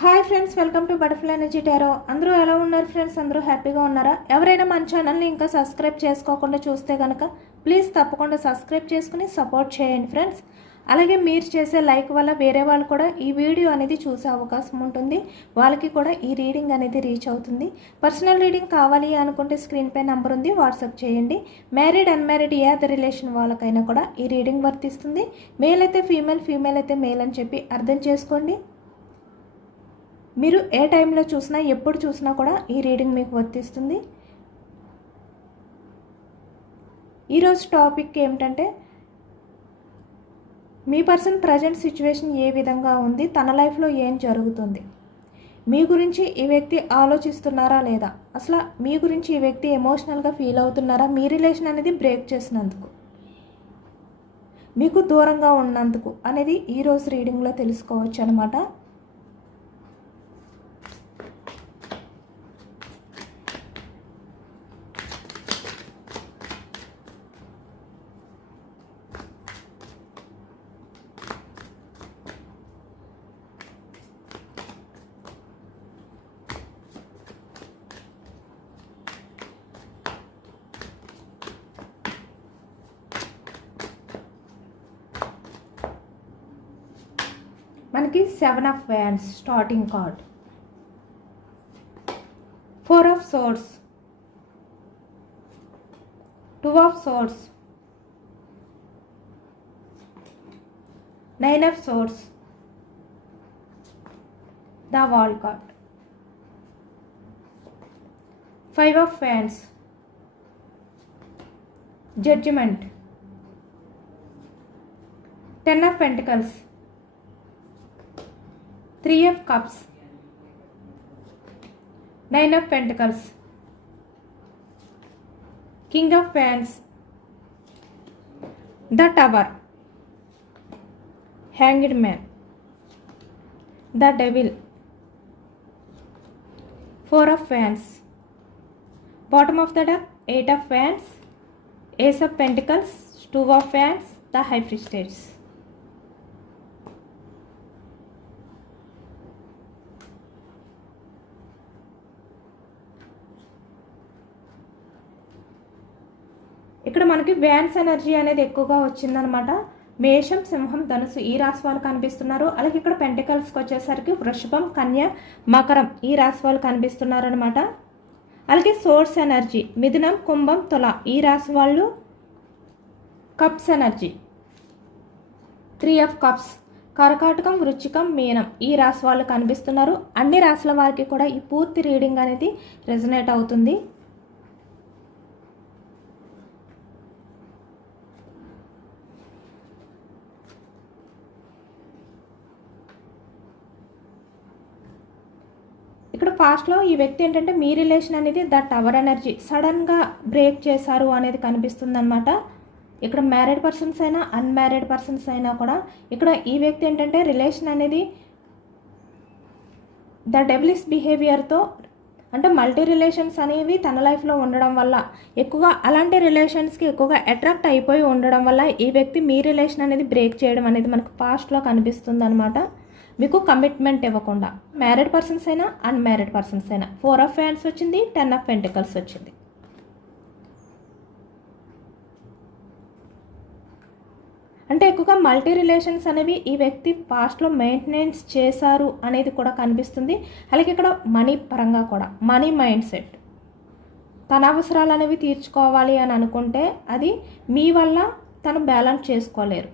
Hi friends, welcome to butterfly energy tarot. అందరూ ఎలా ఉన్నారు ఫ్రెండ్స్? అందరూ హ్యాపీగా ఉన్నారా? ఎవరైనా మన ఛానల్ని ఇంకా సబ్స్క్రైబ్ చేసుకోకుండా చూస్తే కనుక ప్లీజ్ తప్పకుండా సబ్స్క్రైబ్ చేసుకుని సపోర్ట్ చేయండి ఫ్రెండ్స్. అలాగే మీరు చేసే లైక్ వల్ల వేరే వాళ్ళు కూడా ఈ వీడియో అనేది చూసే అవకాశం ఉంటుంది. వాళ్ళకి కూడా ఈ రీడింగ్ అనేది రీచ్ అవుతుంది. పర్సనల్ రీడింగ్ కావాలి అనుకుంటే స్క్రీన్ పై నెంబర్ ఉంది, వాట్సాప్ చేయండి. మ్యారీడ్ అన్మ్యారీడ్ ఏ అదర్ రిలేషన్ వాళ్ళకైనా కూడా ఈ రీడింగ్ వర్తిస్తుంది. మేల్ అయితే ఫీమేల్, ఫీమేల్ అయితే మేల్ అని చెప్పి అర్థం చేసుకోండి. మీరు ఏ టైంలో చూసినా ఎప్పుడు చూసినా కూడా ఈ రీడింగ్ మీకు వర్తిస్తుంది. ఈరోజు టాపిక్ ఏమిటంటే, మీ పర్సన్ ప్రజెంట్ సిచ్యువేషన్ ఏ విధంగా ఉంది, తన లైఫ్లో ఏం జరుగుతుంది, మీ గురించి ఈ వ్యక్తి ఆలోచిస్తున్నారా లేదా, అసలు మీ గురించి ఈ వ్యక్తి ఎమోషనల్గా ఫీల్ అవుతున్నారా, మీ రిలేషన్ అనేది బ్రేక్ చేసినందుకు, మీకు దూరంగా ఉన్నందుకు అనేది ఈరోజు రీడింగ్లో తెలుసుకోవచ్చు అనమాట. మనకి 7 of Wands starting card, 4 of Swords, 2 of Swords, 9 of Swords, the Wall card, 5 of Wands, Judgment, 10 of Pentacles, 3 of Cups, 9 of Pentacles, King of Wands, the Tower, Hanged Man, the Devil, 4 of Wands, bottom of the deck, 8 of Wands, Ace of Pentacles, 2 of Wands, the High Priestess. ఇక్కడ మనకి wands energy అనేది ఎక్కువగా వచ్చిందనమాట. మేషం, సింహం, ధనుసు ఈ రాశి వాళ్ళు కనిపిస్తున్నారు. అలాగే ఇక్కడ పెంటికల్స్కి వచ్చేసరికి వృషభం, కన్య, మకరం ఈ రాశి వాళ్ళు కనిపిస్తున్నారు అనమాట. అలాగే సోర్స్ ఎనర్జీ మిథునం, కుంభం, తుల ఈ రాశి వాళ్ళు. కప్స్ ఎనర్జీ 3 of కప్స్, కర్కాటకం, వృశ్చికం, మీనం ఈ రాశి వాళ్ళు కనిపిస్తున్నారు. అన్ని రాశుల వారికి కూడా ఈ పూర్తి రీడింగ్ అనేది రెజనేట్ అవుతుంది. ఇక్కడ ఫాస్ట్లో ఈ వ్యక్తి ఏంటంటే మీ రిలేషన్ అనేది ద టవర్ ఎనర్జీ సడన్గా బ్రేక్ చేశారు అనేది కనిపిస్తుంది అనమాట. ఇక్కడ మ్యారీడ్ పర్సన్స్ అయినా అన్మ్యారీడ్ పర్సన్స్ అయినా కూడా ఇక్కడ ఈ వ్యక్తి ఏంటంటే రిలేషన్ అనేది ద డెవిలిష్ బిహేవియర్తో, అంటే మల్టీ రిలేషన్స్ అనేవి తన లైఫ్లో ఉండడం వల్ల ఎక్కువగా అలాంటి రిలేషన్స్కి ఎక్కువగా అట్రాక్ట్ అయిపోయి ఉండడం వల్ల ఈ వ్యక్తి మీ రిలేషన్ అనేది బ్రేక్ చేయడం అనేది మనకు పాస్ట్లో కనిపిస్తుంది అనమాట. మీకు కమిట్మెంట్ ఇవ్వకుండా మ్యారీడ్ పర్సన్స్ అయినా అన్మ్యారీడ్ పర్సన్స్ అయినా 4 of Wands వచ్చింది, 10 of Pentacles వచ్చింది. అంటే ఎక్కువగా మల్టీ రిలేషన్స్ అనేవి ఈ వ్యక్తి పాస్ట్లో మెయింటెనెన్స్ చేశారు అనేది కూడా కనిపిస్తుంది. అలాగే ఇక్కడ మనీ పరంగా కూడా మనీ మైండ్ సెట్, తన అవసరాలు అనేవి తీర్చుకోవాలి అని అనుకుంటే అది మీ వల్ల తను బ్యాలెన్స్ చేసుకోలేరు.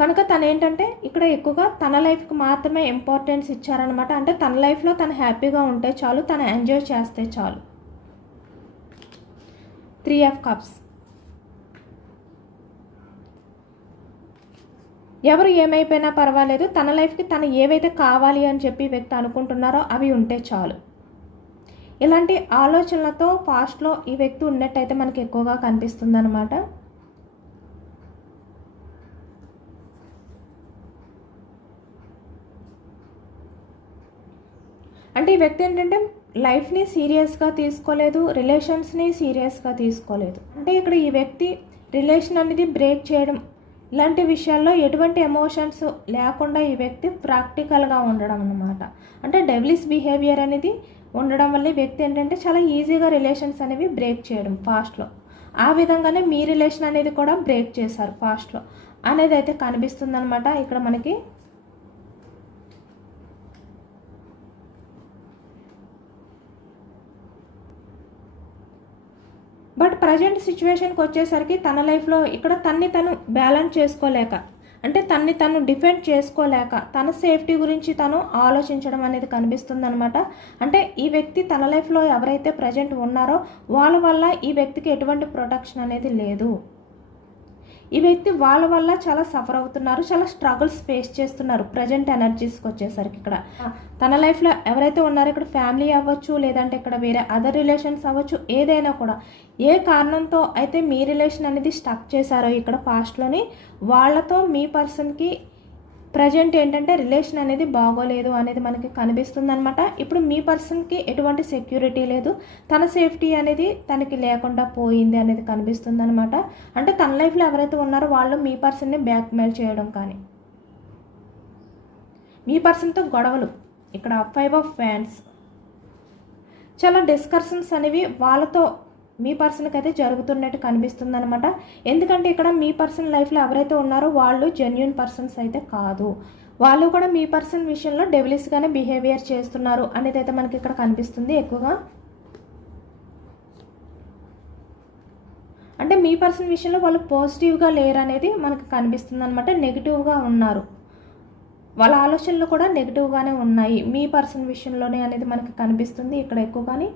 కనుక తను ఏంటంటే ఇక్కడ ఎక్కువగా తన లైఫ్కి మాత్రమే ఇంపార్టెన్స్ ఇచ్చారనమాట. అంటే తన లైఫ్లో తను హ్యాపీగా ఉంటే చాలు, తను ఎంజాయ్ చేస్తే చాలు. 3 of కప్స్, ఎవరు ఏమైపోయినా పర్వాలేదు, తన లైఫ్కి తను ఏవైతే కావాలి అని చెప్పి వ్యక్తి అనుకుంటున్నారో అవి ఉంటే చాలు. ఇలాంటి ఆలోచనలతో పాస్ట్లో ఈ వ్యక్తి ఉన్నట్టయితే మనకి ఎక్కువగా కనిపిస్తుంది అనమాట. అంటే ఈ వ్యక్తి ఏంటంటే లైఫ్ని సీరియస్గా తీసుకోలేదు, రిలేషన్స్ని సీరియస్గా తీసుకోలేదు. అంటే ఇక్కడ ఈ వ్యక్తి రిలేషన్ అనేది బ్రేక్ చేయడం ఇలాంటి విషయాల్లో ఎటువంటి ఎమోషన్స్ లేకుండా ఈ వ్యక్తి ప్రాక్టికల్గా ఉండడం అన్నమాట. అంటే డెవిలిష్ బిహేవియర్ అనేది ఉండడం వల్ల ఈ వ్యక్తి ఏంటంటే చాలా ఈజీగా రిలేషన్స్ అనేవి బ్రేక్ చేయడం ఫాస్ట్లో. ఆ విధంగానే మీ రిలేషన్ అనేది కూడా బ్రేక్ చేశారు ఫాస్ట్లో అనేది అయితే కనిపిస్తుంది అనమాట ఇక్కడ మనకి. బట్ ప్రజెంట్ సిచ్యువేషన్కి వచ్చేసరికి తన లైఫ్లో ఇక్కడ తన్ని తను బ్యాలెన్స్ చేసుకోలేక, అంటే తన్ని తను డిఫెండ్ చేసుకోలేక తన సేఫ్టీ గురించి తను ఆలోచించడం అనేది కనిపిస్తుంది అనమాట. అంటే ఈ వ్యక్తి తన లైఫ్లో ఎవరైతే ప్రజెంట్ ఉన్నారో వాళ్ళ వల్ల ఈ వ్యక్తికి ఎటువంటి ప్రొటెక్షన్ అనేది లేదు. ఈ వ్యక్తి వాళ్ళ వల్ల చాలా సఫర్ అవుతున్నారు, చాలా స్ట్రగుల్స్ ఫేస్ చేస్తున్నారు ప్రజెంట్ ఎనర్జీస్కి వచ్చేసరికి. ఇక్కడ తన లైఫ్లో ఎవరైతే ఉన్నారో ఇక్కడ ఫ్యామిలీ అవ్వచ్చు, లేదంటే ఇక్కడ వేరే అదర్ రిలేషన్స్ అవ్వచ్చు, ఏదైనా కూడా ఏ కారణంతో అయితే మీ రిలేషన్ అనేది స్టక్ చేశారో ఇక్కడ పాస్ట్లోని వాళ్ళతో మీ పర్సన్కి ప్రజెంట్ ఏంటంటే రిలేషన్ అనేది బాగోలేదు అనేది మనకి కనిపిస్తుంది అనమాట. ఇప్పుడు మీ పర్సన్కి ఎటువంటి సెక్యూరిటీ లేదు, తన సేఫ్టీ అనేది తనకి లేకుండా పోయింది అనేది కనిపిస్తుంది అనమాట. అంటే తన లైఫ్లో ఎవరైతే ఉన్నారో వాళ్ళు మీ పర్సన్ని బ్లాక్మెయిల్ చేయడం కానీ, మీ పర్సన్తో గొడవలు, ఇక్కడ 5 ఆఫ్ వ్యాండ్స్, చాలా డిస్కషన్స్ అనేవి వాళ్ళతో మీ పర్సన్కి అయితే జరుగుతున్నట్టు కనిపిస్తుంది అనమాట. ఎందుకంటే ఇక్కడ మీ పర్సన్ లైఫ్లో ఎవరైతే ఉన్నారో వాళ్ళు జెన్యూన్ పర్సన్స్ అయితే కాదు, వాళ్ళు కూడా మీ పర్సన్ విషయంలో డెవిలిష్గానే బిహేవియర్ చేస్తున్నారు అనేది అయితే మనకి ఇక్కడ కనిపిస్తుంది ఎక్కువగా. అంటే మీ పర్సన్ విషయంలో వాళ్ళు పాజిటివ్గా లేరు అనేది మనకి కనిపిస్తుంది అనమాట. నెగిటివ్గా ఉన్నారు, వాళ్ళ ఆలోచనలు కూడా నెగిటివ్గానే ఉన్నాయి మీ పర్సన్ విషయంలోనే అనేది మనకి కనిపిస్తుంది ఇక్కడ ఎక్కువగాని.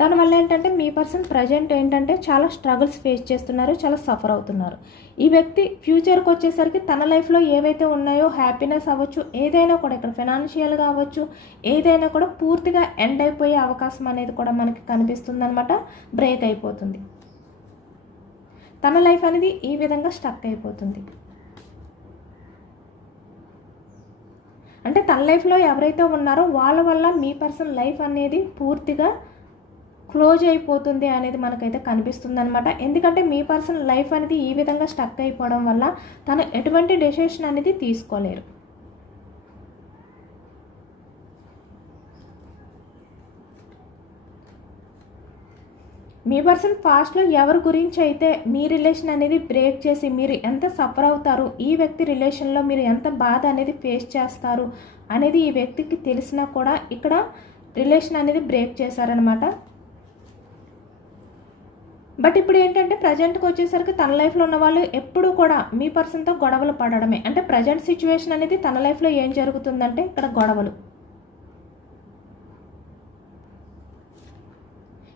దానివల్ల ఏంటంటే మీ పర్సన్ ప్రజెంట్ ఏంటంటే చాలా స్ట్రగుల్స్ ఫేస్ చేస్తున్నారు, చాలా సఫర్ అవుతున్నారు. ఈ వ్యక్తి ఫ్యూచర్కి వచ్చేసరికి తన లైఫ్లో ఏవైతే ఉన్నాయో హ్యాపీనెస్ అవ్వచ్చు, ఏదైనా కూడా ఇక్కడ ఫైనాన్షియల్గా అవ్వచ్చు, ఏదైనా కూడా పూర్తిగా ఎండ్ అయిపోయే అవకాశం అనేది కూడా మనకి కనిపిస్తుంది అనమాట. బ్రేక్ అయిపోతుంది, తన లైఫ్ అనేది ఈ విధంగా స్టక్ అయిపోతుంది. అంటే తన లైఫ్లో ఎవరైతే ఉన్నారో వాళ్ళ వల్ల మీ పర్సన్ లైఫ్ అనేది పూర్తిగా క్లోజ్ అయిపోతుంది అనేది మనకైతే కనిపిస్తుంది అనమాట. ఎందుకంటే మీ పర్సన్ లైఫ్ అనేది ఈ విధంగా స్టక్ అయిపోవడం వల్ల తను ఎటువంటి డెసిషన్ అనేది తీసుకోలేరు. మీ పర్సన్ పాస్ట్లో ఎవరి గురించి అయితే మీ రిలేషన్ అనేది బ్రేక్ చేసి మీరు ఎంత సఫర్ అవుతారు, ఈ వ్యక్తి రిలేషన్లో మీరు ఎంత బాధ అనేది ఫేస్ చేస్తారు అనేది ఈ వ్యక్తికి తెలిసినా కూడా ఇక్కడ రిలేషన్ అనేది బ్రేక్ చేశారనమాట. బట్ ఇప్పుడు ఏంటంటే ప్రజెంట్కి వచ్చేసరికి తన లైఫ్లో ఉన్న వాళ్ళు ఎప్పుడూ కూడా మీ పర్సన్తో గొడవలు పడడమే. అంటే ప్రజెంట్ సిచ్యువేషన్ అనేది తన లైఫ్లో ఏం జరుగుతుందంటే ఇక్కడ గొడవలు,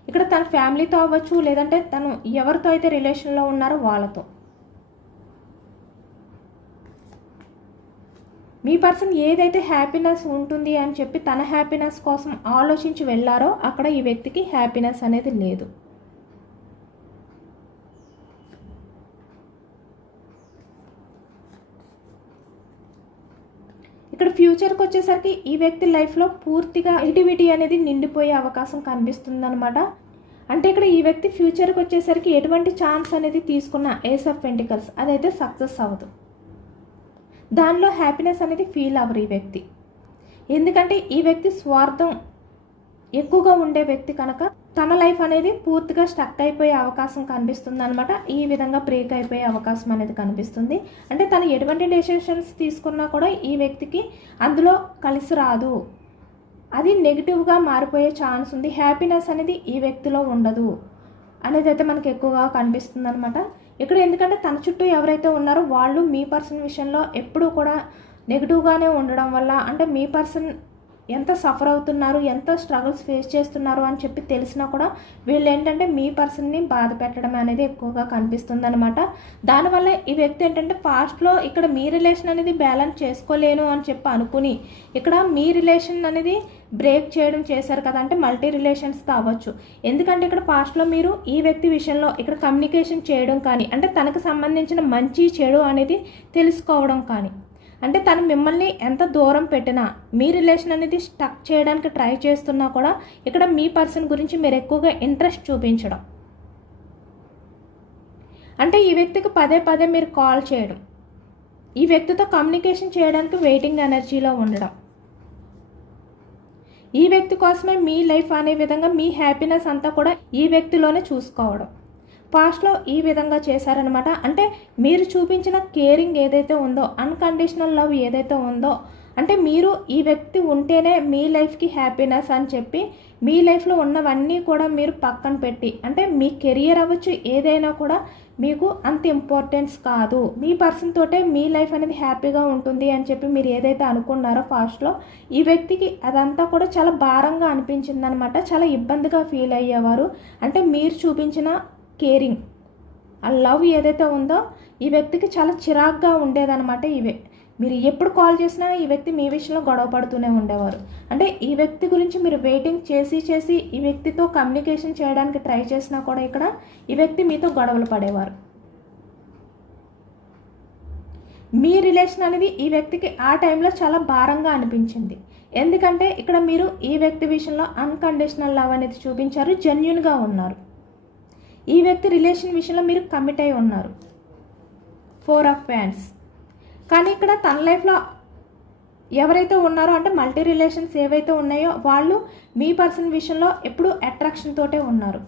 ఇక్కడ తన ఫ్యామిలీతో అవ్వచ్చు, లేదంటే తను ఎవరితో అయితే రిలేషన్లో ఉన్నారో వాళ్ళతో. మీ పర్సన్ ఏదైతే హ్యాపీనెస్ ఉంటుంది అని చెప్పి తన హ్యాపీనెస్ కోసం ఆలోచించి వెళ్ళారో అక్కడ ఈ వ్యక్తికి హ్యాపీనెస్ అనేది లేదు. ఇక్కడ ఫ్యూచర్కి వచ్చేసరికి ఈ వ్యక్తి లైఫ్లో పూర్తిగా నెగిటివిటీ అనేది నిండిపోయే అవకాశం కనిపిస్తుంది అనమాట. అంటే ఇక్కడ ఈ వ్యక్తి ఫ్యూచర్కి వచ్చేసరికి ఎటువంటి ఛాన్స్ అనేది తీసుకున్న ఏస్ ఆఫ్ పెంటికల్స్ అదైతే సక్సెస్ అవ్వదు, దానిలో హ్యాపీనెస్ అనేది ఫీల్ అవ్వరు ఈ వ్యక్తి. ఎందుకంటే ఈ వ్యక్తి స్వార్థం ఎక్కువగా ఉండే వ్యక్తి కనుక తన లైఫ్ అనేది పూర్తిగా స్టక్ అయిపోయే అవకాశం కనిపిస్తుంది అనమాట. ఈ విధంగా బ్రేక్ అయిపోయే అవకాశం అనేది కనిపిస్తుంది. అంటే తను ఎటువంటి డెసిషన్స్ తీసుకున్నా కూడా ఈ వ్యక్తికి అందులో కలిసి రాదు, అది నెగిటివ్గా మారిపోయే ఛాన్స్ ఉంది, హ్యాపీనెస్ అనేది ఈ వ్యక్తిలో ఉండదు అనేది అయితే మనకి ఎక్కువగా కనిపిస్తుంది అనమాట ఇక్కడ. ఎందుకంటే తన చుట్టూ ఎవరైతే ఉన్నారో వాళ్ళు మీ పర్సన్ విషయంలో ఎప్పుడూ కూడా నెగిటివ్గానే ఉండడం వల్ల, అంటే మీ పర్సన్ ఎంత సఫర్ అవుతున్నారు, ఎంత స్ట్రగుల్స్ ఫేస్ చేస్తున్నారు అని చెప్పి తెలిసినా కూడా వీళ్ళు ఏంటంటే మీ పర్సన్ని బాధ పెట్టడం అనేది ఎక్కువగా కనిపిస్తుంది అనమాట. దానివల్ల ఈ వ్యక్తి ఏంటంటే పాస్ట్లో ఇక్కడ మీ రిలేషన్ అనేది బ్యాలెన్స్ చేసుకోలేను అని చెప్పి అనుకుని ఇక్కడ మీ రిలేషన్ అనేది బ్రేక్ చేయడం చేశారు కదా, అంటే మల్టీ రిలేషన్స్తో అవ్వచ్చు. ఎందుకంటే ఇక్కడ పాస్ట్లో మీరు ఈ వ్యక్తి విషయంలో ఇక్కడ కమ్యూనికేషన్ చేయడం కానీ, అంటే తనకు సంబంధించిన మంచి చెడు అనేది తెలుసుకోవడం కానీ, అంటే తను మిమ్మల్ని ఎంత దూరం పెట్టినా మీ రిలేషన్ అనేది స్టక్ చేయడానికి ట్రై చేస్తున్నా కూడా ఇక్కడ మీ పర్సన్ గురించి మీరు ఎక్కువగా ఇంట్రెస్ట్ చూపించడం, అంటే ఈ వ్యక్తికి పదే పదే మీరు కాల్ చేయడం, ఈ వ్యక్తితో కమ్యూనికేషన్ చేయడానికి వెయిటింగ్ ఎనర్జీలో ఉండడం, ఈ వ్యక్తి కోసమే మీ లైఫ్ అనే విధంగా మీ హ్యాపీనెస్ అంతా కూడా ఈ వ్యక్తిలోనే చూసుకోవడం. పాస్ట్లో ఈ విధంగా చేశారనమాట. అంటే మీరు చూపించిన కేరింగ్ ఏదైతే ఉందో, అన్కండిషనల్ లవ్ ఏదైతే ఉందో, అంటే మీరు ఈ వ్యక్తి ఉంటేనే మీ లైఫ్కి హ్యాపీనెస్ అని చెప్పి మీ లైఫ్లో ఉన్నవన్నీ కూడా మీరు పక్కన పెట్టి, అంటే మీ కెరియర్ అవ్వచ్చు ఏదైనా కూడా మీకు అంత ఇంపార్టెన్స్ కాదు, మీ పర్సన్ తోటే మీ లైఫ్ అనేది హ్యాపీగా ఉంటుంది అని చెప్పి మీరు ఏదైతే అనుకున్నారో ఫాస్ట్లో, ఈ వ్యక్తికి అదంతా కూడా చాలా భారంగా అనిపించింది అనమాట. చాలా ఇబ్బందిగా ఫీల్ అయ్యేవారు. అంటే మీరు చూపించిన కేరింగ్, ఆ లవ్ ఏదైతే ఉందో ఈ వ్యక్తికి చాలా చిరాగ్గా ఉండేదన్నమాట. మీరు ఎప్పుడు కాల్ చేసినా ఈ వ్యక్తి మీ విషయంలో గొడవ పడుతూనే ఉండేవారు. అంటే ఈ వ్యక్తి గురించి మీరు వెయిటింగ్ చేసి ఈ వ్యక్తితో కమ్యూనికేషన్ చేయడానికి ట్రై చేసినా కూడా ఇక్కడ ఈ వ్యక్తి మీతో గొడవలు పడేవారు. మీ రిలేషన్ అనేది ఈ వ్యక్తికి ఆ టైంలో చాలా భారంగా అనిపించింది. ఎందుకంటే ఇక్కడ మీరు ఈ వ్యక్తి విషయంలో అన్కండిషనల్ లవ్ అనేది చూపించారు, జెన్యూన్గా ఉన్నారు. ఈ వ్యక్తి రిలేషన్ విషయంలో మీరు కమిట్ అయి ఉన్నారు. 4 ఆఫ్ వ్యాండ్స్. కానీ ఇక్కడ తన లైఫ్లో ఎవరైతే ఉన్నారో, అంటే మల్టీ రిలేషన్స్ ఏవైతే ఉన్నాయో వాళ్ళు మీ పర్సన్ విషయంలో ఎప్పుడు అట్రాక్షన్ తోటే ఉన్నారు.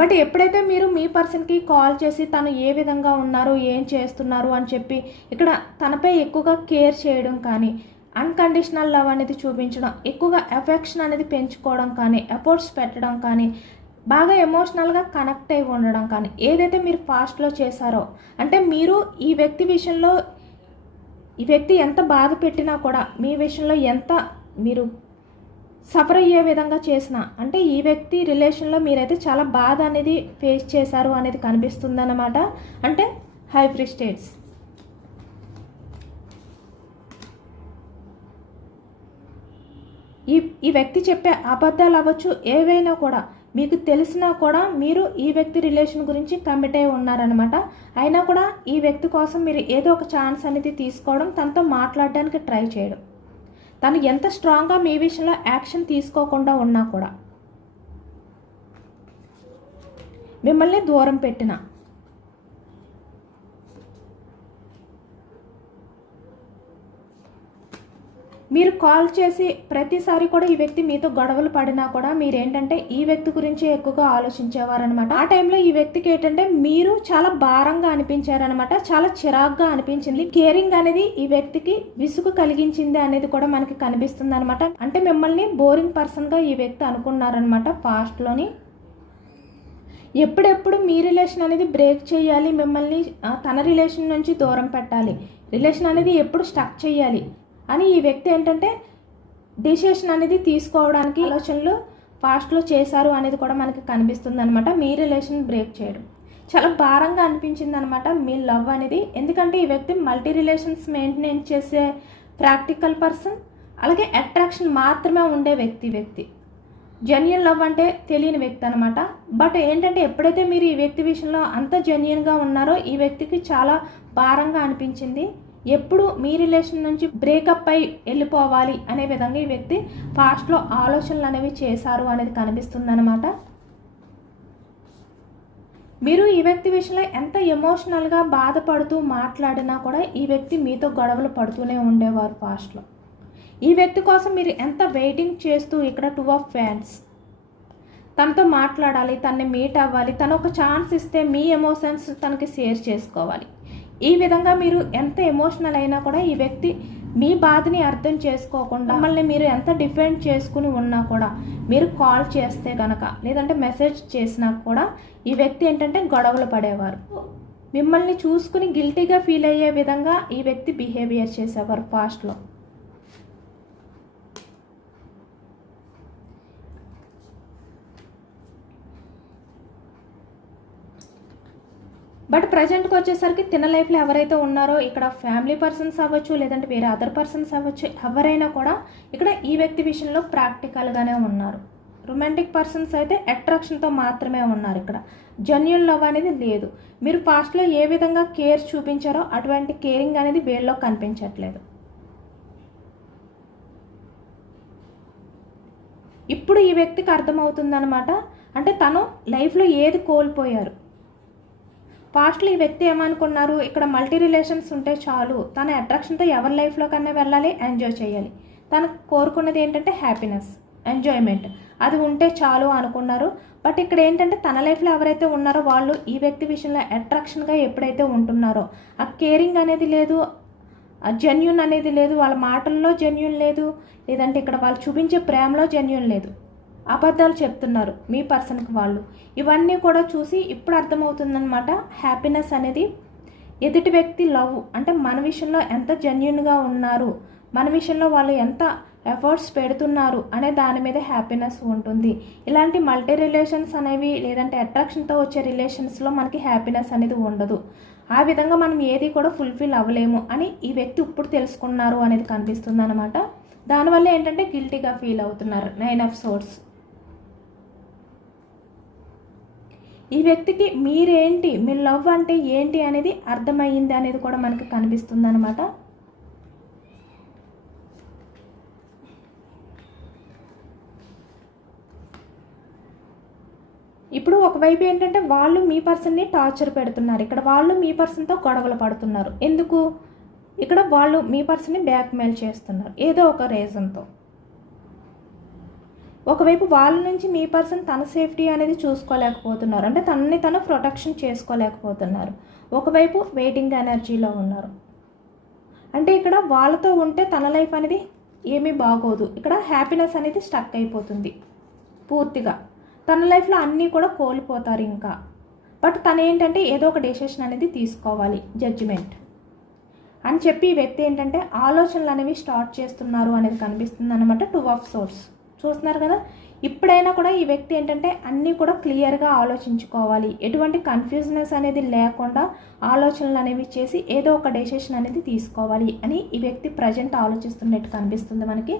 బట్ ఎప్పుడైతే మీరు మీ పర్సన్కి కాల్ చేసి తను ఏ విధంగా ఉన్నారు, ఏం చేస్తున్నారు అని చెప్పి ఇక్కడ తనపై ఎక్కువగా కేర్ చేయడం కానీ, అన్కండిషనల్ లవ్ అనేది చూపించడం, ఎక్కువగా ఎఫెక్షన్ అనేది పెంచుకోవడం కానీ, ఎఫర్ట్స్ పెట్టడం కానీ, బాగా ఎమోషనల్గా కనెక్ట్ అయి ఉండడం కానీ ఏదైతే మీరు పాస్ట్లో చేశారో, అంటే మీరు ఈ వ్యక్తి విషయంలో ఈ వ్యక్తి ఎంత బాధ పెట్టినా కూడా మీ విషయంలో ఎంత మీరు సఫర్ అయ్యే విధంగా చేసినా, అంటే ఈ వ్యక్తి రిలేషన్లో మీరైతే చాలా బాధ అనేది ఫేస్ చేశారు అనేది కనిపిస్తుందన్నమాట. అంటే హై ప్రిస్టేట్స్. ఈ వ్యక్తి చెప్పే అబద్ధాలు అవ్వచ్చు ఏవైనా కూడా మీకు తెలిసినా కూడా మీరు ఈ వ్యక్తి రిలేషన్ గురించి కమిట్ అయి ఉన్నారనమాట. అయినా కూడా ఈ వ్యక్తి కోసం మీరు ఏదో ఒక ఛాన్స్ అనేది తీసుకోవడం, తనతో మాట్లాడడానికి ట్రై చేయడం, తను ఎంత స్ట్రాంగ్గా మీ విషయంలో యాక్షన్ తీసుకోకుండా ఉన్నా కూడా మిమ్మల్ని దూరం పెట్టిన, మీరు కాల్ చేసి ప్రతిసారి కూడా ఈ వ్యక్తి మీతో గొడవలు పడినా కూడా మీరేంటంటే ఈ వ్యక్తి గురించి ఎక్కువగా ఆలోచించేవారనమాట. ఆ టైంలో ఈ వ్యక్తికి ఏంటంటే మీరు చాలా భారంగా అనిపించారనమాట, చాలా చిరాగ్గా అనిపించింది. కేరింగ్ అనేది ఈ వ్యక్తికి విసుగు కలిగించింది అనేది కూడా మనకి కనిపిస్తుంది అనమాట. అంటే మిమ్మల్ని బోరింగ్ పర్సన్గా ఈ వ్యక్తి అనుకున్నారనమాట పాస్ట్లోని. ఎప్పుడెప్పుడు మీ రిలేషన్ అనేది బ్రేక్ చేయాలి, మిమ్మల్ని తన రిలేషన్ నుంచి దూరం పెట్టాలి, రిలేషన్ అనేది ఎప్పుడు స్టక్ చేయాలి అని ఈ వ్యక్తి ఏంటంటే డిసిషన్ అనేది తీసుకోవడానికి ఆలోచనలు పాస్ట్లో చేశారు అనేది కూడా మనకి కనిపిస్తుంది అనమాట. మీ రిలేషన్ బ్రేక్ చేయడం చాలా భారంగా అనిపించింది అనమాట మీ లవ్ అనేది. ఎందుకంటే ఈ వ్యక్తి మల్టీ రిలేషన్స్ మెయింటైన్ చేసే ప్రాక్టికల్ పర్సన్, అలాగే అట్రాక్షన్ మాత్రమే ఉండే వ్యక్తి జెన్యున్ లవ్ అంటే తెలియని వ్యక్తి అనమాట. బట్ ఏంటంటే ఎప్పుడైతే మీరు ఈ వ్యక్తి విషయంలో అంత జెన్యున్గా ఉన్నారో ఈ వ్యక్తికి చాలా భారంగా అనిపించింది. ఎప్పుడు మీ రిలేషన్ నుంచి బ్రేకప్ అయి వెళ్ళిపోవాలి అనే విధంగా ఈ వ్యక్తి పాస్ట్లో ఆలోచనలు అనేవి చేశారు అనేది కనిపిస్తుంది అనమాట. మీరు ఈ వ్యక్తి విషయంలో ఎంత ఎమోషనల్గా బాధపడుతూ మాట్లాడినా కూడా ఈ వ్యక్తి మీతో గొడవలు పడుతూనే ఉండేవారు పాస్ట్లో. ఈ వ్యక్తి కోసం మీరు ఎంత వెయిటింగ్ చేస్తూ ఇక్కడ 2 ఆఫ్ వ్యాండ్స్. తనతో మాట్లాడాలి, తనని మీట్ అవ్వాలి, తను ఒక ఛాన్స్ ఇస్తే మీ ఎమోషన్స్ తనకి షేర్ చేసుకోవాలి. ఈ విధంగా మీరు ఎంత ఎమోషనల్ అయినా కూడా ఈ వ్యక్తి మీ బాధని అర్థం చేసుకోకుండా మిమ్మల్ని మీరు ఎంత డిఫెండ్ చేసుకుని ఉన్నా కూడా మీరు కాల్ చేస్తే కనుక, లేదంటే మెసేజ్ చేసినా కూడా ఈ వ్యక్తి ఏంటంటే గొడవలు పడేవారు. మిమ్మల్ని చూసుకుని గిల్టీగా ఫీల్ అయ్యే విధంగా ఈ వ్యక్తి బిహేవియర్ చేసేవారు పాస్ట్లో. బట్ ప్రజెంట్కి వచ్చేసరికి తిన లైఫ్లో ఎవరైతే ఉన్నారో ఇక్కడ ఫ్యామిలీ పర్సన్స్ అవ్వచ్చు, లేదంటే వేరే అదర్ పర్సన్స్ అవ్వచ్చు, ఎవరైనా కూడా ఇక్కడ ఈ వ్యక్తి విషయంలో ప్రాక్టికల్గానే ఉన్నారు. రొమాంటిక్ పర్సన్స్ అయితే అట్రాక్షన్తో మాత్రమే ఉన్నారు. ఇక్కడ జెన్యూన్ లవ్ అనేది లేదు. మీరు పాస్ట్లో ఏ విధంగా కేర్ చూపించారో అటువంటి కేరింగ్ అనేది వీళ్ళలో కనిపించట్లేదు. ఇప్పుడు ఈ వ్యక్తికి అర్థమవుతుందన్నమాట అంటే తను లైఫ్లో ఏది కోల్పోయారు. పాస్ట్లో ఈ వ్యక్తి ఏమనుకున్నారు, ఇక్కడ మల్టీ రిలేషన్స్ ఉంటే చాలు, తన అట్రాక్షన్తో ఎవరి లైఫ్లో కన్నా వెళ్ళాలి, ఎంజాయ్ చేయాలి. తను కోరుకున్నది ఏంటంటే హ్యాపీనెస్, ఎంజాయ్మెంట్, అది ఉంటే చాలు అనుకున్నారు. బట్ ఇక్కడ ఏంటంటే తన లైఫ్లో ఎవరైతే ఉన్నారో వాళ్ళు ఈ వ్యక్తి విషయంలో అట్రాక్షన్గా ఎప్పుడైతే ఉంటున్నారో ఆ కేరింగ్ అనేది లేదు, ఆ జెన్యూన్ అనేది లేదు, వాళ్ళ మాటల్లో జెన్యూన్ లేదు, లేదంటే ఇక్కడ వాళ్ళు చూపించే ప్రేమలో జెన్యూన్ లేదు, అబద్ధాలు చెప్తున్నారు మీ పర్సన్కి వాళ్ళు. ఇవన్నీ కూడా చూసి ఇప్పుడు అర్థమవుతుందన్నమాట హ్యాపీనెస్ అనేది ఎదుటి వ్యక్తి లవ్ అంటే మన విషయంలో ఎంత జెన్యూన్గా ఉన్నారు, మన విషయంలో వాళ్ళు ఎంత ఎఫర్ట్స్ పెడుతున్నారు అనే దాని మీద హ్యాపీనెస్ ఉంటుంది. ఇలాంటి మల్టీ రిలేషన్స్ అనేవి లేదంటే అట్రాక్షన్తో వచ్చే రిలేషన్స్లో మనకి హ్యాపీనెస్ అనేది ఉండదు. ఆ విధంగా మనం ఏది కూడా ఫుల్ఫిల్ అవ్వలేము అని ఈ వ్యక్తి ఇప్పుడు తెలుసుకున్నారు అనేది కనిపిస్తుంది అనమాట. దానివల్ల ఏంటంటే గిల్టీగా ఫీల్ అవుతున్నారు. 9 ఆఫ్ సోర్డ్స్. ఈ వ్యక్తికి మీరేంటి, మీ లవ్ అంటే ఏంటి అనేది అర్థమయ్యింది అనేది కూడా మనకి కనిపిస్తుంది అనమాట. ఇప్పుడు ఒకవైపు ఏంటంటే వాళ్ళు మీ పర్సన్ని టార్చర్ పెడుతున్నారు, ఇక్కడ వాళ్ళు మీ పర్సన్తో గొడవలు పడుతున్నారు. ఎందుకు, ఇక్కడ వాళ్ళు మీ పర్సన్ని బ్లాక్మెయిల్ చేస్తున్నారు ఏదో ఒక రీజన్తో. ఒకవైపు వాళ్ళ నుంచి మీ పర్సన్ తన సేఫ్టీ అనేది చూసుకోలేకపోతున్నారు, అంటే తనని తను ప్రొటెక్షన్ చేసుకోలేకపోతున్నారు. ఒకవైపు వెయిటింగ్ ఎనర్జీలో ఉన్నారు, అంటే ఇక్కడ వాళ్ళతో ఉంటే తన లైఫ్ అనేది ఏమీ బాగోదు, ఇక్కడ హ్యాపీనెస్ అనేది స్టక్ అయిపోతుంది పూర్తిగా, తన లైఫ్లో అన్నీ కూడా కోల్పోతారు ఇంకా. బట్ తను ఏంటంటే ఏదో ఒక డెసిషన్ అనేది తీసుకోవాలి, జడ్జిమెంట్ అని చెప్పి ఈ వ్యక్తి ఏంటంటే ఆలోచనలు అనేవి స్టార్ట్ చేస్తున్నారు అనేది కనిపిస్తుంది అనమాట. 2 ఆఫ్ సోర్డ్స్ చూస్తున్నారు కదా. ఇప్పుడైనా కూడా ఈ వ్యక్తి ఏంటంటే అన్నీ కూడా క్లియర్గా ఆలోచించుకోవాలి, ఎటువంటి కన్ఫ్యూజనెస్ అనేది లేకుండా ఆలోచనలు అనేవి చేసి ఏదో ఒక డెసిషన్ అనేది తీసుకోవాలి అని ఈ వ్యక్తి ప్రజెంట్ ఆలోచిస్తున్నట్టు కనిపిస్తుంది మనకి.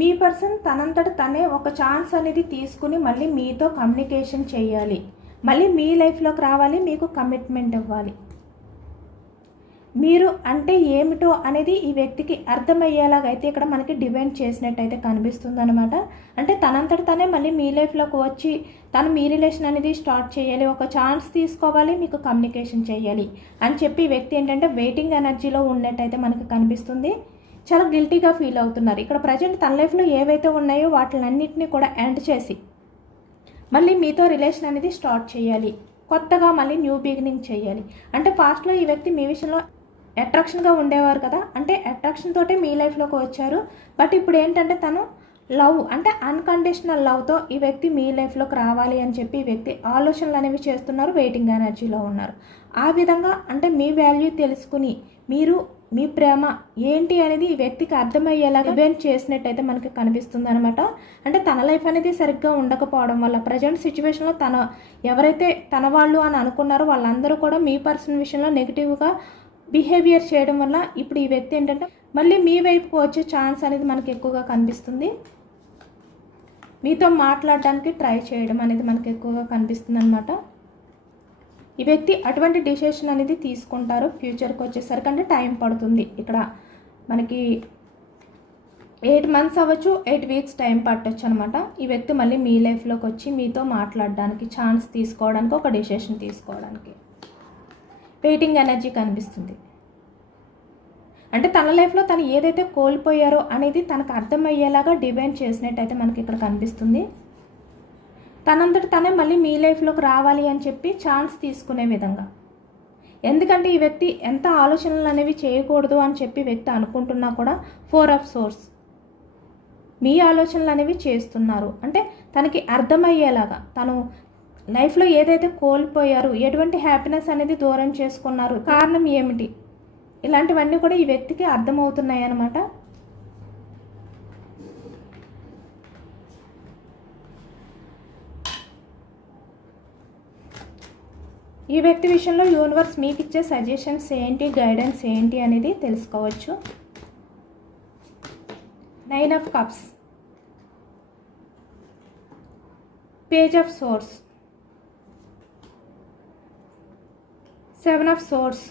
మీ పర్సన్ తనంతట తనే ఒక ఛాన్స్ అనేది తీసుకుని మళ్ళీ మీతో కమ్యూనికేషన్ చేయాలి, మళ్ళీ మీ లైఫ్లోకి రావాలి, మీకు కమిట్మెంట్ ఇవ్వాలి. మీరు అంటే ఏమిటో అనేది ఈ వ్యక్తికి అర్థమయ్యేలాగైతే ఇక్కడ మనకి డివైన్ చేసినట్టయితే కనిపిస్తుంది అనమాట. అంటే తనంతట తనే మళ్ళీ మీ లైఫ్లోకి వచ్చి తను మీ రిలేషన్ అనేది స్టార్ట్ చేయాలి, ఒక ఛాన్స్ తీసుకోవాలి, మీకు కమ్యూనికేషన్ చేయాలి అని చెప్పి ఈ వ్యక్తి ఏంటంటే వెయిటింగ్ ఎనర్జీలో ఉన్నట్టయితే మనకి కనిపిస్తుంది. చాలా గిల్టీగా ఫీల్ అవుతున్నారు. ఇక్కడ ప్రజెంట్ తన లైఫ్లో ఏవైతే ఉన్నాయో వాటిలన్నింటినీ కూడా ఎండ్ చేసి మళ్ళీ మీతో రిలేషన్ అనేది స్టార్ట్ చేయాలి, కొత్తగా మళ్ళీ న్యూ బిగినింగ్ చేయాలి. అంటే పాస్ట్లో ఈ వ్యక్తి మీ విషయంలో అట్రాక్షన్గా ఉండేవారు కదా, అంటే అట్రాక్షన్ తోటే మీ లైఫ్లోకి వచ్చారు. బట్ ఇప్పుడు ఏంటంటే తను లవ్ అంటే అన్కండిషనల్ లవ్తో ఈ వ్యక్తి మీ లైఫ్లోకి రావాలి అని చెప్పి ఈ వ్యక్తి ఆలోచనలు అనేవి చేస్తున్నారు, వెయిటింగ్ ఎనర్జీలో ఉన్నారు. ఆ విధంగా అంటే మీ వాల్యూ తెలుసుకుని మీరు మీ ప్రేమ ఏంటి అనేది ఈ వ్యక్తికి అర్థమయ్యేలాగా డివైన్ చేసినట్టయితే మనకి కనిపిస్తుంది అనమాట. అంటే తన లైఫ్ అనేది సరిగ్గా ఉండకపోవడం వల్ల ప్రజెంట్ సిచ్యువేషన్లో ఎవరైతే తన వాళ్ళు అని అనుకున్నారో వాళ్ళందరూ కూడా మీ పర్సన్ విషయంలో నెగిటివ్గా బిహేవియర్ చేయడం వల్ల ఇప్పుడు ఈ వ్యక్తి ఏంటంటే మళ్ళీ మీ వైపుకు వచ్చే ఛాన్స్ అనేది మనకి ఎక్కువగా కనిపిస్తుంది. మీతో మాట్లాడడానికి ట్రై చేయడం అనేది మనకి ఎక్కువగా కనిపిస్తుంది అనమాట. ఈ వ్యక్తి అటువంటి డిసిషన్ అనేది తీసుకుంటారు ఫ్యూచర్కి వచ్చేసరికి, అంటే టైం పడుతుంది. ఇక్కడ మనకి 8 months అవ్వచ్చు, 8 weeks టైం పట్టొచ్చు అనమాట. ఈ వ్యక్తి మళ్ళీ మీ లైఫ్లోకి వచ్చి మీతో మాట్లాడడానికి, ఛాన్స్ తీసుకోవడానికి, ఒక డిసిషన్ తీసుకోవడానికి వెయిటింగ్ ఎనర్జీ కనిపిస్తుంది. అంటే తన లైఫ్లో తను ఏదైతే కోల్పోయారో అనేది తనకు అర్థమయ్యేలాగా డివైన్ చేసినట్టయితే మనకి ఇక్కడ కనిపిస్తుంది. తనంతట తనే మళ్ళీ మీ లైఫ్లోకి రావాలి అని చెప్పి ఛాన్స్ తీసుకునే విధంగా. ఎందుకంటే ఈ వ్యక్తి ఎంత ఆలోచనలు అనేవి చేయకూడదు అని చెప్పి వ్యక్తి అనుకుంటున్నా కూడా 4 ఆఫ్ సోర్స్ మీ ఆలోచనలు అనేవి చేస్తున్నారు. అంటే తనకి అర్థమయ్యేలాగా తను లైఫ్లో ఏదైతే కోల్పోయారు, ఎటువంటి హ్యాపీనెస్ అనేది దూరం చేసుకున్నారు, కారణం ఏమిటి, ఇలాంటివన్నీ కూడా ఈ వ్యక్తికి అర్థమవుతున్నాయి అన్నమాట. ఈ వ్యక్తి విషయంలో యూనివర్స్ మీకు ఇచ్చే సజెషన్స్ ఏంటి, గైడెన్స్ ఏంటి అనేది తెలుసుకోవచ్చు. 9 of cups, page of swords, 7 of swords,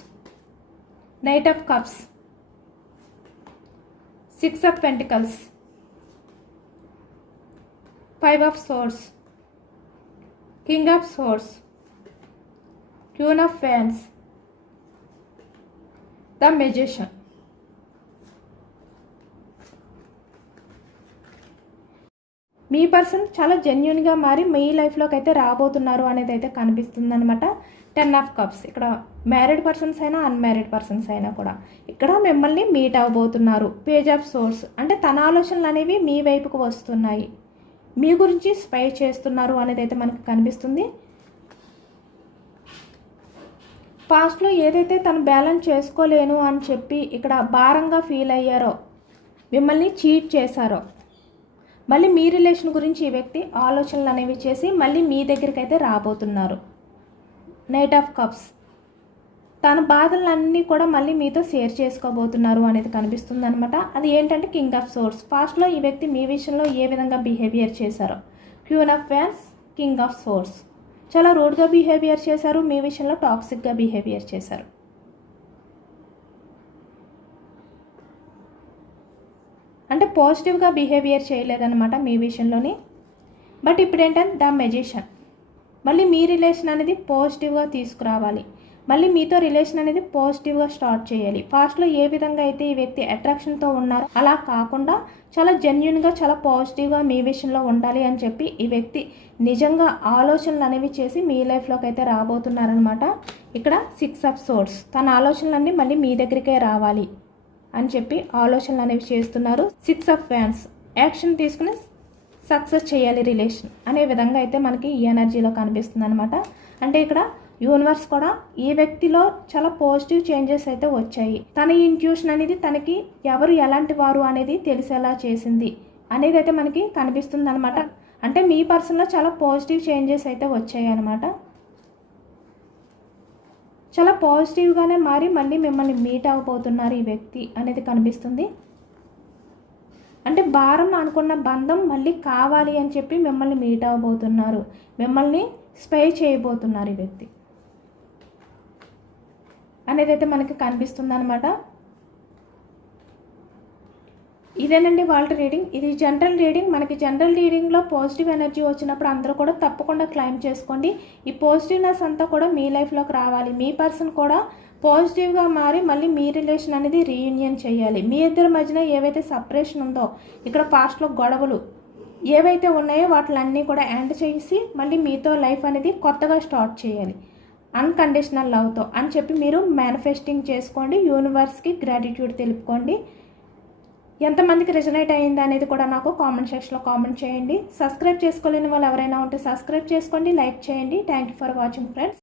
knight of cups, 6 of pentacles, 5 of swords, king of swords, queen of fans, the magician. Me person చాలా జెన్యున్గా మారి మీ లైఫ్లోకి అయితే రాబోతున్నారు అనేది అయితే కనిపిస్తుంది అనమాట. 10 ఆఫ్ కప్స్, ఇక్కడ మ్యారీడ్ పర్సన్స్ అయినా అన్మ్యారీడ్ పర్సన్స్ అయినా కూడా ఇక్కడ మిమ్మల్ని మీట్ అవ్వబోతున్నారు. పేజ్ ఆఫ్ సోర్స్ అంటే తన ఆలోచనలు అనేవి మీ వైపుకు వస్తున్నాయి, మీ గురించి స్పై చేస్తున్నారు అనేది అయితే మనకు కనిపిస్తుంది. పాస్ట్లో ఏదైతే తను బ్యాలెన్స్ చేసుకోలేను అని చెప్పి ఇక్కడ భారంగా ఫీల్ అయ్యారో, మిమ్మల్ని చీట్ చేశారో, మళ్ళీ మీ రిలేషన్ గురించి ఈ వ్యక్తి ఆలోచనలు అనేవి చేసి మళ్ళీ మీ దగ్గరికి అయితే రాబోతున్నారు. నైట్ ఆఫ్ కప్స్, తన బాధలన్నీ కూడా మళ్ళీ మీతో షేర్ చేసుకోబోతున్నారు అనేది కనిపిస్తుంది అనమాట. అది ఏంటంటే కింగ్ ఆఫ్ సోర్స్, పాస్ట్లో ఈ వ్యక్తి మీ విషయంలో ఏ విధంగా బిహేవియర్ చేశారో. Queen of fans, king of swords, చాలా రూడ్గా బిహేవియర్ చేశారు, మీ విషయంలో టాక్సిక్గా బిహేవియర్ చేశారు. అంటే పాజిటివ్గా బిహేవియర్ చేయలేదన్నమాట మీ విషయంలోని. బట్ ఇప్పుడు ఏంటంటే ద మెజిషియన్, మళ్ళీ మీ రిలేషన్ అనేది పాజిటివ్గా తీసుకురావాలి, మళ్ళీ మీతో రిలేషన్ అనేది పాజిటివ్గా స్టార్ట్ చేయాలి. పాస్ట్లో ఏ విధంగా అయితే ఈ వ్యక్తి అట్రాక్షన్తో ఉన్నారో అలా కాకుండా చాలా జెన్యున్గా చాలా పాజిటివ్గా మీ విషయంలో ఉండాలి అని చెప్పి ఈ వ్యక్తి నిజంగా ఆలోచనలు అనేవి చేసి మీ లైఫ్లోకి అయితే రాబోతున్నారనమాట. ఇక్కడ 6 ఆఫ్ సోర్స్, తన ఆలోచనలన్నీ మళ్ళీ మీ దగ్గరికే రావాలి అని చెప్పి ఆలోచనలు అనేవి చేస్తున్నారు. 6 ఆఫ్ ఫ్యాన్స్, యాక్షన్ తీసుకుని సక్సెస్ చేయాలి రిలేషన్ అనే విధంగా అయితే మనకి ఈ ఎనర్జీలో కనిపిస్తుంది అనమాట. అంటే ఇక్కడ యూనివర్స్ కూడా ఈ వ్యక్తిలో చాలా పాజిటివ్ చేంజెస్ అయితే వచ్చాయి, తన ఇంట్యూషన్ అనేది తనకి ఎవరు ఎలాంటి వారు అనేది తెలిసేలా చేసింది అనేది అయితే మనకి కనిపిస్తుంది అనమాట. అంటే మీ పర్సన్లో చాలా పాజిటివ్ చేంజెస్ అయితే వచ్చాయి అనమాట. చాలా పాజిటివ్గానే మారి మళ్ళీ మిమ్మల్ని మీట్ అవ్వబోతున్నారు ఈ వ్యక్తి అనేది కనిపిస్తుంది. అంటే భారం అనుకున్న బంధం మళ్ళీ కావాలి అని చెప్పి మిమ్మల్ని మీట్ అవ్వబోతున్నారు, మిమ్మల్ని స్పై చేయబోతున్నారు ఈ వ్యక్తి అనేది అయితే మనకి కనిపిస్తుంది అనమాట. ఇదేనండి వాళ్ళ రీడింగ్. ఇది జనరల్ రీడింగ్. మనకి జనరల్ రీడింగ్లో పాజిటివ్ ఎనర్జీ వచ్చినప్పుడు అందరూ కూడా తప్పకుండా క్లైమ్ చేసుకోండి. ఈ పాజిటివ్నెస్ అంతా కూడా మీ లైఫ్లోకి రావాలి, మీ పర్సన్ కూడా పాజిటివ్గా మారి మళ్ళీ మీ రిలేషన్ అనేది రీయూనియన్ చేయాలి. మీ ఇద్దరి మధ్యన ఏవైతే సపరేషన్ ఉందో, ఇక్కడ పాస్ట్లో గొడవలు ఏవైతే ఉన్నాయో వాటిలన్నీ కూడా ఎండ్ చేసి మళ్ళీ మీతో లైఫ్ అనేది కొత్తగా స్టార్ట్ చేయాలి అన్కండిషనల్ లవ్తో అని చెప్పి మీరు మేనిఫెస్టింగ్ చేసుకోండి. యూనివర్స్కి గ్రాటిట్యూడ్ తెలుపుకోండి. ఎంతమందికి రెజనేట్ అయ్యింది అనేది కూడా నాకు కామెంట్ సెక్షన్లో కామెంట్ చేయండి. సబ్స్క్రైబ్ చేసుకోలేని వాళ్ళు ఎవరైనా ఉంటే సబ్స్క్రైబ్ చేసుకోండి, లైక్ చేయండి. Thank you for watching friends.